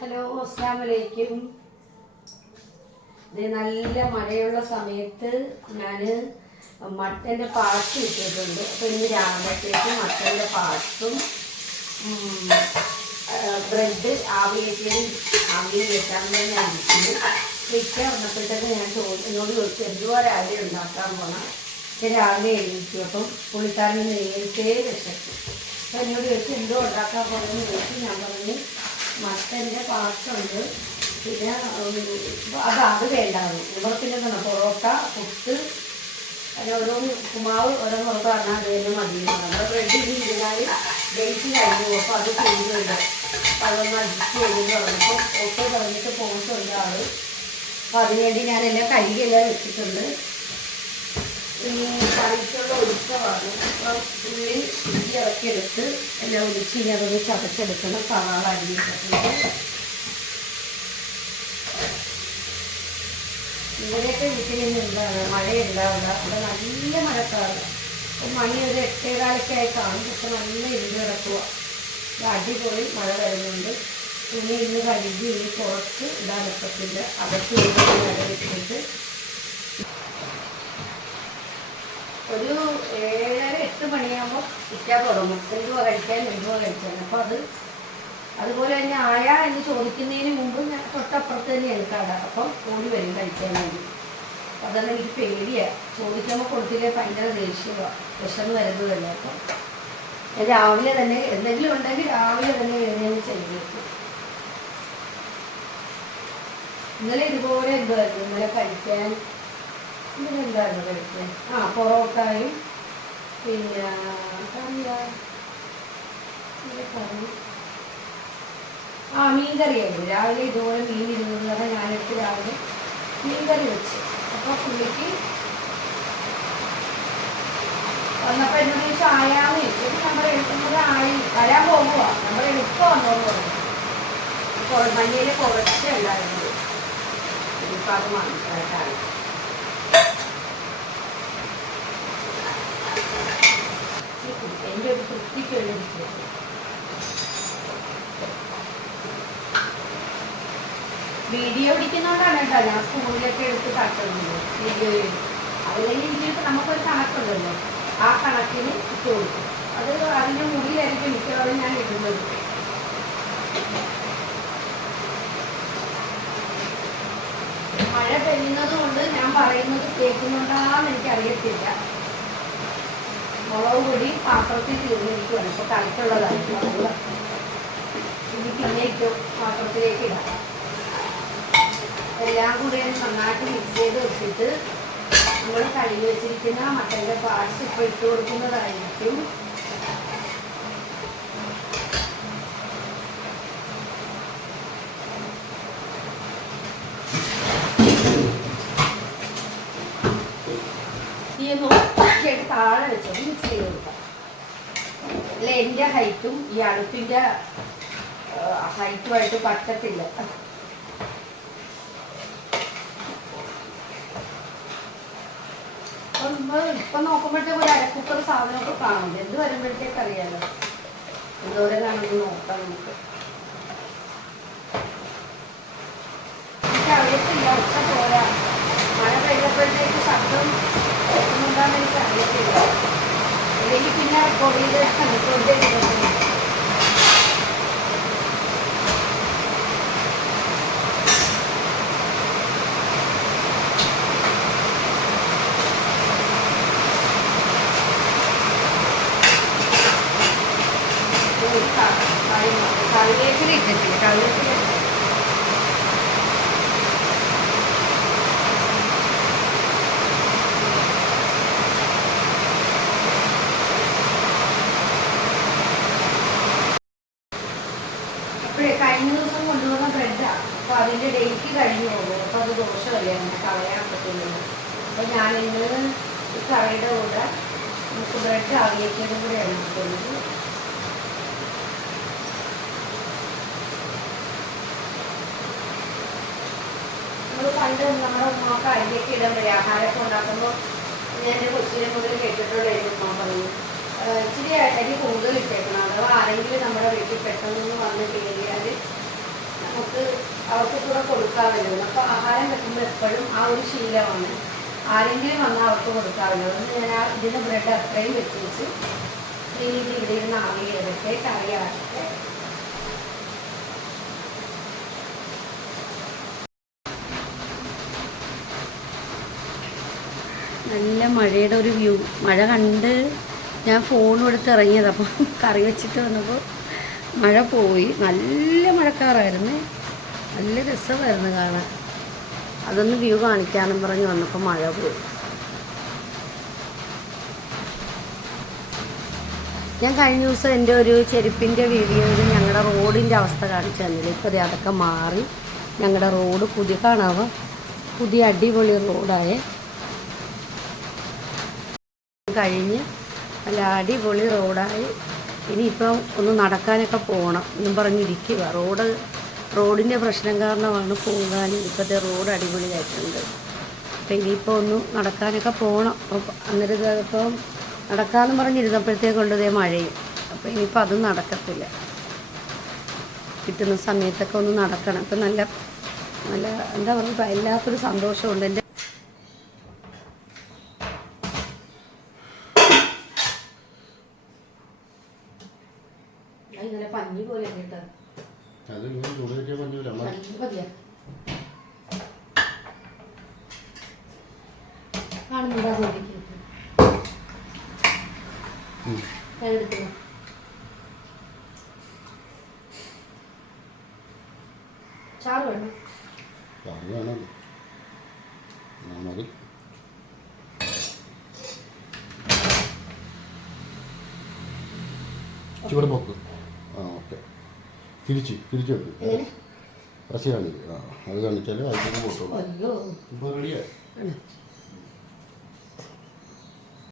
Hello, അസ്സലാമു അലൈക്കും. ഇത് നല്ല മഴയുള്ള സമയത്ത് ഞാൻ മട്ടൻ്റെ പാർട്സ് ഇട്ടിട്ടുണ്ട്. അപ്പോൾ ഇന്ന് രാവിലത്തേക്ക് മട്ടൻ്റെ പാർട്സും ബ്രെഡ് ആവിയിൽ വെക്കാൻ തന്നെ ഇരിക്കുന്നു. വെക്കാൻ വന്നപ്പോഴത്തേക്ക് ഞാൻ എന്നോട് ചോദിച്ചു എന്തുവാ രാവിലെ ഉണ്ടാക്കാൻ പോകണം. രാവിലെ എഴുതിച്ചു. അപ്പം പുള്ളിക്കാരന് നേരത്തെ വിശക്കും. അപ്പോൾ എന്നോട് ചോദിച്ചു എന്തോ ഉണ്ടാക്കാൻ പോകണമെന്ന് ചോദിച്ചു. ഞാൻ പറഞ്ഞു മട്ടൻ്റെ പാർട്സുണ്ട്, പിന്നെ അത് വേണ്ടാവും. ഇവിടെ പിന്നെ തന്നെ പൊറോട്ട, പുട്ട്, അതിന് ഓരോന്ന് ഉപ്പുമാവ് ഓരോന്നൊക്കെ പറഞ്ഞാൽ അത് തന്നെ മതിയെന്ന്. നമ്മുടെ ബ്രെഡ് ഇരുന്നാൽ ഡേറ്റ് കഴിഞ്ഞു. അപ്പോൾ അത് ചെയ്യുന്നുണ്ട്. അപ്പോൾ അതൊന്ന് അഡ്ജസ്റ്റ് ചെയ്തെന്ന് പറഞ്ഞപ്പോൾ ഓട്ടോ പറഞ്ഞിട്ട് പോയിട്ടുണ്ട് ആൾ. അപ്പോൾ അതിനുവേണ്ടി ഞാനെല്ലാം കഴുകിയെല്ലാം വെച്ചിട്ടുണ്ട്. ഈ കറിക്കുള്ള ഒഴിച്ചതാണ്. അപ്പം ഉള്ളി ഇറക്കിയെടുത്ത് എല്ലാം ഒഴിച്ച് ഇനി അതൊന്ന് ചതച്ചെടുക്കണം. സവാള അരിഞ്ഞിട്ടുണ്ട്. ഇവിടെയൊക്കെ വീട്ടിൽ നിന്ന് എന്താണ് മഴയുണ്ടാവില്ല. അവിടെ നല്ല മഴക്കാറ്. അപ്പം മണി ഒരു 8:15 കാണും. പക്ഷെ നല്ല ഇരുന്ന് കിടക്കുക. അടിപൊളി മഴ വരുന്നുണ്ട്. തുണി ഇന്ന് കഴുകി ഇനി കുറച്ച് ഇടാൻ ഒക്കത്തില്ല. അതൊക്കെ മഴ വെച്ചിട്ട് ഒരു 7-8 മണിയാകുമ്പോൾ ഇറ്റാൻ തുടങ്ങും. എന്തുവാ കഴിക്കാൻ. അപ്പോൾ അതുപോലെ തന്നെ ആയാ എന്ന് ചോദിക്കുന്നതിന് മുമ്പ് ഞാൻ തൊട്ടപ്പുറത്ത് തന്നെയാണ് കട. അപ്പം ഓടി വരും കഴിക്കാൻ വേണ്ടി. അതാണ് എനിക്ക് പേടിയാണ്. ചോദിക്കുമ്പോൾ കൊടുത്തില്ലേ ഭയങ്കര ദേഷ്യമാണ്. വിശന്ന് വരുന്നതല്ലേ. അപ്പം രാവിലെ തന്നെ എന്തെങ്കിലും ഉണ്ടെങ്കിൽ രാവിലെ തന്നെ എഴുന്നേറ്റ് ചെയ്തേക്കും. ഇന്നലെ ഇതുപോലെ എന്തായിരുന്നു ഇന്നലെ കഴിക്കാൻ. എന്തായിരുന്നു കഴിക്കാൻ? പൊറോട്ടയും പിന്നെ മീൻകറിയായിരുന്നു. രാവിലെ ഇതുപോലെ മീൻ ഇരുന്നത് ഞാനെടുത്ത് രാവിലെ മീൻകറി വെച്ച്. അപ്പോൾ പുള്ളിക്ക് വന്നപ്പോൾ എന്നോട് ചോദിച്ചാൽ ആയാന്ന് ചോദിച്ചു. നമ്മുടെ എഴുതുന്നത് വരാൻ പോകുക. നമ്മുടെ എളുപ്പം വന്നോന്ന് പറഞ്ഞു. മഞ്ഞയിൽ കുറച്ചല്ലായിരുന്നു. ഇപ്പം അത് മനസ്സിലായിട്ടാണ്. എൻ്റെ ഒരു തൃപ്തിക്ക് വേണ്ടി വീഡിയോ പിടിക്കുന്നതുകൊണ്ടാണ് കേട്ടോ ഞാൻ സ്കൂളിലൊക്കെ എടുത്ത് കാട്ടുന്നത്. വീഡിയോയിൽ അതിലേക്ക് ഇതിലേക്ക് നമുക്കൊരു കണക്കുണ്ടല്ലോ. ആ കണക്കിന് ഇട്ട് കൊടുക്കും. അത് അതിൻ്റെ മുടിയിലായിരിക്കും മിക്കവാറും ഞാൻ ഇടുന്നത്. മഴ പെയ്യുന്നത് കൊണ്ട് ഞാൻ പറയുന്നത് കേൾക്കുന്നുണ്ടാന്ന് എനിക്കറിയത്തില്ല. മുളക് പൊടി പാത്രത്തിൽ തീർന്നിരിക്കുകയാണ്. ഇപ്പോൾ കളിക്കുള്ളതായിരുന്നു. ഇനി പിന്നെ ഇട്ട് പാത്രത്തിലേക്ക് ഇടാം. എല്ലാം കൂടി നന്നായിട്ട് മിക്സ് ചെയ്ത് വെച്ചിട്ട് നമ്മൾ കഴുകി വെച്ചിരിക്കുന്ന മട്ടൻ്റെ പാർട്സ് ഇപ്പോൾ ഇട്ട് കൊടുക്കുന്നതായിരിക്കും. ഈ നോക്കിയിട്ട് താഴെ വെച്ചത് മിക്സ് ചെയ്ത് കൊടുക്കാം. അല്ല എൻ്റെ ഹൈറ്റും ഈ അടുപ്പിൻ്റെ ഹൈറ്റുമായിട്ട് പറ്റത്തില്ല. ഇപ്പം നോക്കുമ്പോഴത്തേക്ക് ഒരു അരക്കുക്കർ സാധനമൊക്കെ കാണും. എന്ത് വരുമ്പോഴത്തേക്ക് അറിയാലോ എന്തോരം കാണുമെന്ന് നോക്കാം നമുക്ക്. എനിക്ക് അറിയത്തില്ല ഒച്ച പോരാ. മഴ പെയ്തപ്പോഴത്തേക്ക് ശബ്ദം കേൾക്കുന്നുണ്ടാന്ന് എനിക്ക് അറിയത്തില്ല. അല്ലെങ്കിൽ പിന്നെ റെക്കോർഡ് ചെയ്ത് കറിവേപ്പില ഇട്ടിട്ടില്ല. കറിവേപ്പില ഇപ്പോഴേ കഴിഞ്ഞ ദിവസം കൊണ്ടുവന്ന ബ്രെഡാണ്. അപ്പോൾ അതിൻ്റെ ഡേറ്റ് കഴിഞ്ഞു പോകും. അപ്പോൾ അത് ദോഷമല്ലേ, അങ്ങനെ കളയാൻ പറ്റുള്ളൂ. അപ്പോൾ ഞാൻ ഇന്ന് ഈ കറിയുടെ കൂടെ നമുക്ക് ബ്രെഡ് ആവിയേക്കുന്നതും കൂടെ എടുക്കുന്നത്. പണ്ട് നമ്മുടെ ഉമ്മക്ക് അരിയൊക്കെ ഇടാൻ വരും. ആഹാരമൊക്കെ ഉണ്ടാക്കുമ്പോൾ ഞാൻ എൻ്റെ കൊച്ചിനെ മുതൽ കേട്ടിട്ടുള്ളായിരുന്നു. ഉമ്മ പറഞ്ഞു ഇച്ചിരി അരി കൂടുതൽ ഇട്ടേക്കണം. അഥവാ ആരെങ്കിലും നമ്മുടെ വീട്ടിൽ പെട്ടെന്ന് വന്ന് കയറിയാൽ നമുക്ക് അവർക്ക് കൂടെ കൊടുക്കാമല്ലോ. അപ്പോൾ ആഹാരം വെക്കുമ്പോൾ എപ്പോഴും ആ ഒരു ശീലമാണ്. ആരെങ്കിലും വന്നാൽ അവർക്ക് കൊടുക്കാമല്ലോ. അതുകൊണ്ട് ഞാൻ ഇതിൻ്റെ ബ്രെഡ് അത്രയും വെച്ച് ഇനി ഇത് ഇവിടെ ഇരുന്ന് ആവി കയറട്ടെ, കറിയാകട്ടെ. നല്ല മഴയുടെ ഒരു വ്യൂ. മഴ കണ്ട് ഞാൻ ഫോണും എടുത്ത് ഇറങ്ങിയത്. അപ്പം കറി വെച്ചിട്ട് വന്നപ്പോൾ മഴ പോയി. നല്ല മഴക്കാറായിരുന്നു, നല്ല രസമായിരുന്നു കാണാൻ. അതൊന്ന് വ്യൂ കാണിക്കാനും പറഞ്ഞ് വന്നപ്പോൾ മഴ പോയി. ഞാൻ കഴിഞ്ഞ ദിവസം എൻ്റെ ഒരു ചെരുപ്പിൻ്റെ വീഡിയോയിൽ ഞങ്ങളുടെ റോഡിൻ്റെ അവസ്ഥ കാണിച്ചു തന്നില്ല. ഇപ്പോൾ അതൊക്കെ മാറി. ഞങ്ങളുടെ റോഡ് പുതിയ അടിപൊളി റോഡായേ. കഴിഞ്ഞ് നല്ല അടിപൊളി റോഡായി. ഇനിയിപ്പം ഒന്ന് നടക്കാനൊക്കെ പോകണം എന്നും പറഞ്ഞിരിക്കുക. റോഡിൻ്റെ പ്രശ്നം കാരണമാണ് പോകാനും. ഇപ്പോഴത്തെ റോഡ് അടിപൊളിയായിട്ടുണ്ട്. അപ്പം ഇനിയിപ്പോൾ ഒന്ന് നടക്കാനൊക്കെ പോകണം. അപ്പം അന്നേരം ഇപ്പം നടക്കാമെന്ന് പറഞ്ഞിരുന്നപ്പോഴത്തേക്കുള്ളതേ മഴയും. അപ്പോൾ ഇനിയിപ്പോൾ അതും നടക്കത്തില്ല. കിട്ടുന്ന സമയത്തൊക്കെ ഒന്ന് നടക്കണം. ഇപ്പം നല്ല നല്ല എന്താ പറയുക, എല്ലാവർക്കും ഒരു സന്തോഷമുണ്ട്. എൻ്റെ ഇങ്ങനെ പഞ്ഞി പോലെ കേട്ടോ. ചാറ് വേണം. ചൂട് പോക്ക്. ആ ഓക്കെ. തിരിച്ച് വെക്കും. പശ കാണിക്കും. ആ അത് കാണിച്ചാൽ അതിലേക്ക് പോട്ടുള്ളൂ. ഇപ്പോൾ റെഡിയായി.